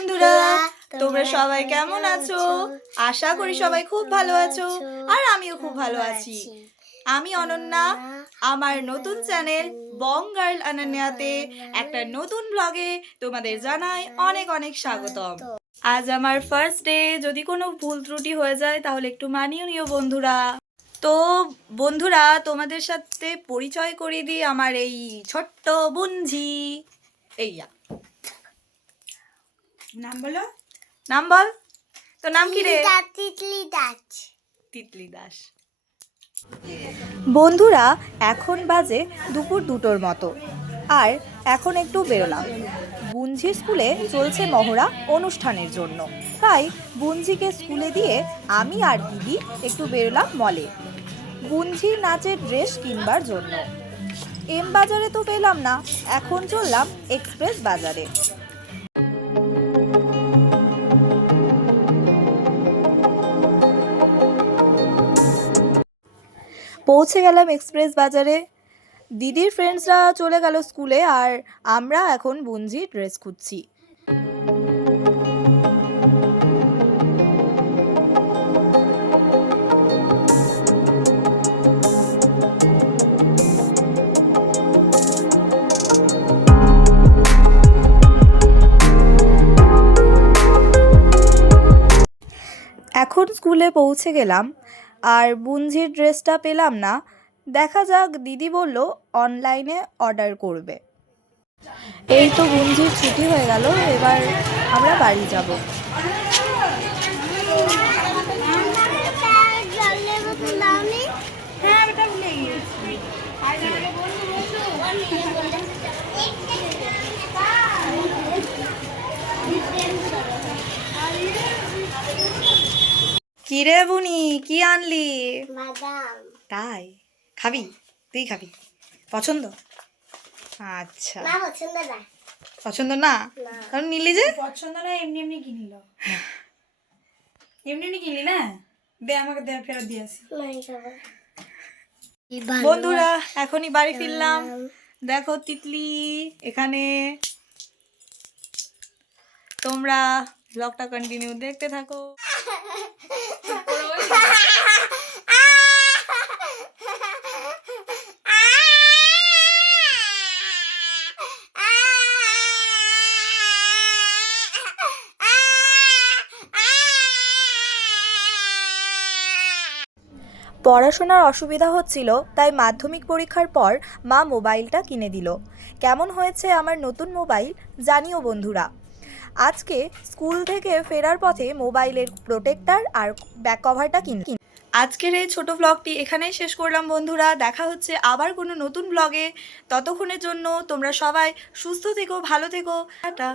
বন্ধুরা, তোমরা সবাই কেমন আছো? আশা করি সবাই খুব ভালো আছো, আর আমিও খুব ভালো আছি। আমি অনন্যা, আমার নতুন চ্যানেল বং গার্ল অনন্যাতে একটা নতুন ব্লগে তোমাদের জানাই অনেক অনেক স্বাগতম। আজ আমার ফার্স্ট ডে, যদি কোনো ভুল ত্রুটি হয়ে যায় তাহলে একটু মানিয়ে নিও বন্ধুরা। তো বন্ধুরা, তোমাদের সাথে পরিচয় করিয়ে দিই আমার এই ছোট্ট বুনঝি। এইয়া নাম বলো। নাম বল। তো নাম কি রে? তিতলি দাস। তিতলি দাস। বন্ধুরা, এখন বাজে দুপুর 2টোর মতো, আর এখন একটু বেরোলাম। বুনঝির স্কুলে চলছে মহড়া অনুষ্ঠানের জন্য, তাই বুনঝিকে স্কুলে দিয়ে আমি আর দিদি একটু বেরোলাম মলে বুনঝির নাচের ড্রেস কিনবার জন্য। এম বাজারে তো পেলাম না, এখন চললাম এক্সপ্রেস বাজারে। পৌঁছে গেলাম এক্সপ্রেস বাজারে। দিদির ফ্রেন্ডসরা চলে গেল স্কুলে, আর আমরা এখন বুনঝির ড্রেস খুঁজছি। এখন স্কুলে পৌঁছে গেলাম, আর বুনঝির ড্রেসটা পেলাম না। দেখা যাক, দিদি বলল অনলাইনে অর্ডার করবে। এই তো বুনঝির ছুটি হয়ে গেল, এবার আমরা বাড়ি যাব। কি রে বুনি, কি আনলি? বাদাম। তাই খাবি? তুই খাবি? পছন্দ? আচ্ছা, না পছন্দ না। পছন্দ না? কারণ নিলি যে পছন্দ না, এমনি এমনি কিনল। এমনি এমনি কিনলি না? দে আমাকে, দে ফেরত দিয়ে আসি। বন্ধুরা, এখনই বাড়ি ফিরলাম। দেখো তিতলি এখানে। তোমরা ব্লগটা কন্টিনিউ দেখতে থাকো। পড়াশোনার অসুবিধা হচ্ছিল, তাই মাধ্যমিক পরীক্ষার পর মা মোবাইলটা কিনে দিল। কেমন হয়েছে আমার নতুন মোবাইল জানিও বন্ধুরা। আজকে স্কুল থেকে ফেরার পথে মোবাইলের প্রোটেক্টর আর ব্যাক কভারটা কিনি। আজকের এই ছোট ব্লগটি এখানেই শেষ করলাম বন্ধুরা। দেখা হচ্ছে আবার কোনো নতুন ব্লগে। ততক্ষণের জন্য তোমরা সবাই সুস্থ থেকো, ভালো থেকো, টাটা।